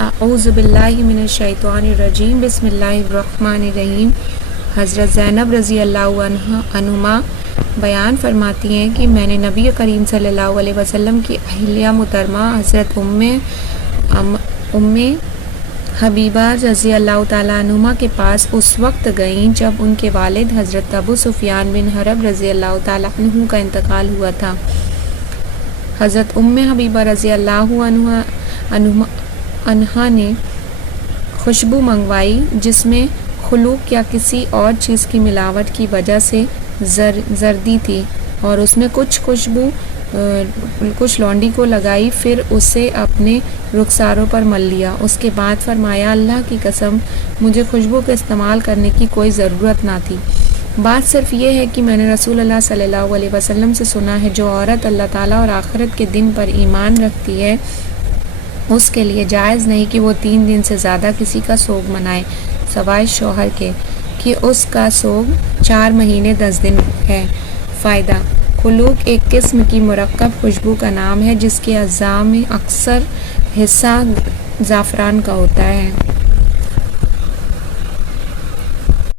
اعوذ باللہ من الشیطان الرجیم بسم اللہ الرحمن الرحیم۔ حضرت زینب رضی اللہ عنہما بیان فرماتی ہیں کہ میں نے نبی کریم صلی اللہ علیہ وسلم کی اہلیہ محترمہ حضرت ام حبیبہ رضی اللہ تعالیٰ عنہما کے پاس اس وقت گئیں جب ان کے والد حضرت ابو سفیان بن حرب رضی اللہ تعالیٰ عنہ کا انتقال ہوا تھا۔ حضرت ام حبیبہ رضی اللہ عنہا نے خوشبو منگوائی جس میں خلوق یا کسی اور چیز کی ملاوٹ کی وجہ سے زردی تھی، اور اس نے کچھ خوشبو کچھ لونڈی کو لگائی، پھر اسے اپنے رخساروں پر مل لیا۔ اس کے بعد فرمایا، اللہ کی قسم مجھے خوشبو کا استعمال کرنے کی کوئی ضرورت نہ تھی۔ بات صرف یہ ہے کہ میں نے رسول اللہ صلی اللہ علیہ وسلم سے سنا ہے، جو عورت اللہ تعالیٰ اور آخرت کے دن پر ایمان رکھتی ہے اس کے لیے جائز نہیں کہ وہ 3 دن سے زیادہ کسی کا سوگ منائے سوائے شوہر کے، کہ اس کا سوگ 4 مہینے 10 دن ہے۔ فائدہ: خلوق ایک قسم کی مرکب خوشبو کا نام ہے جس کے اجزاء میں اکثر حصہ زعفران کا ہوتا ہے۔